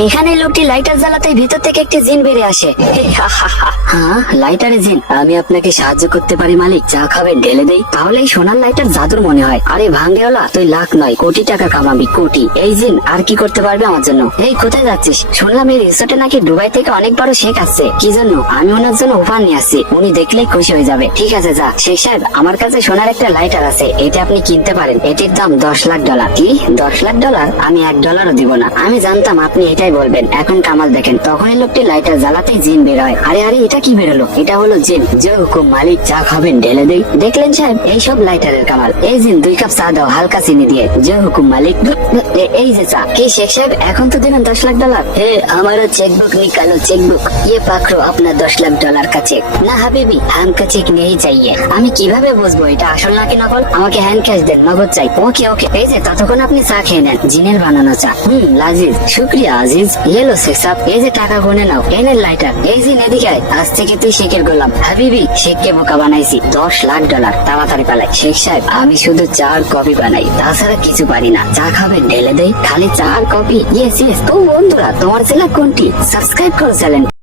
এখানে লোকটি লাইটার জ্বালাতে ভিতর থেকে একটি জিন বেরিয়ে আসে। হ্যাঁ, লাইটারে জিন, আমি আপনাকে সাহায্য করতে পারি মালিক। চা খাবেন ঢেলে দেই? তাহলে এই সোনার লাইটার জাদুর মনে হয়। আরে ভাঙ্গেওয়ালা, তুই লাখ নয় কোটি টাকা কামাবি, কোটি। এই জিন আর কি করতে পারবে আমার জন্য? এই কোথায় যাচ্ছিস? শুনলাম এই রিসোর্টে নাকি দুবাই থেকে অনেক বড় শেখ আসছে। কি জন্য? আমি ওনার জন্য উপহার নিয়ে আসছি, উনি দেখলেই খুশি হয়ে যাবে। ঠিক আছে যা। শেখ সাহেব, আমার কাছে সোনার একটা লাইটার আছে, এটা আপনি কিনতে পারেন। এটির দাম $10 লাখ। কি $10 লাখ? আমি $1ও দিব না। আমি জানতাম আপনি এটাই বলবেন। এখন কামাল দেখেন। তখনই লোকটি লাইটার জ্বালাতেই জিন বের হয়। আরে আরে, এটা কি বেরোলো? এটা হলো জিন। যে হুকুম মালিক, চা খাবেন ঢেলে দেই? দেখলেন সাহেব, এইসব লাইটারের কামাল। এই জিন, 2 কাপ চা দাও, হালকা চিনি দিয়ে। যে হুকুম মালিক। এই যে চা। কি শেখ সাহেব, এখন তো দিবেন $10 লাখ? हमारा चेकबुक निकालो, चेकबुक। ये पकड़ो अपना $10 लाख का चेक। না হাবিবি, हमको चेक नहीं चाहिए। আমি কিভাবে বুঝবো এটা আসল নাকি নকল? আমাকে হ্যান্ড ক্যাশ দেন, নগদ চাই। ওকে ওকে। এই যে ততক্ষণ আপনি চা খেয়ে নেন, জিনের বানানো চা। লাজিজ, শুক্রিয়া আজিজ। এলো শেখ সাহেব, এই যে টাকা গুনে নাও। এই নেন লাইটার। এই যে এদিকে আয়। আজ থেকে তুই শেখের গোলাম। হাবিবি, শেখকে বোকা বানাইছি। $10 লাখ। তাড়াতাড়ি পালাই। শেখ সাহেব, আমি শুধু চা আর কফি বানাই, তাছাড়া কিছু পারি না। চা খাবেন ঢেলে দেই? খালি চা আর কফি? Yes yes. তো বন্ধুরা, তোমার জেলা কোনটি? সাবস্ক্রাইব করো চ্যানেল।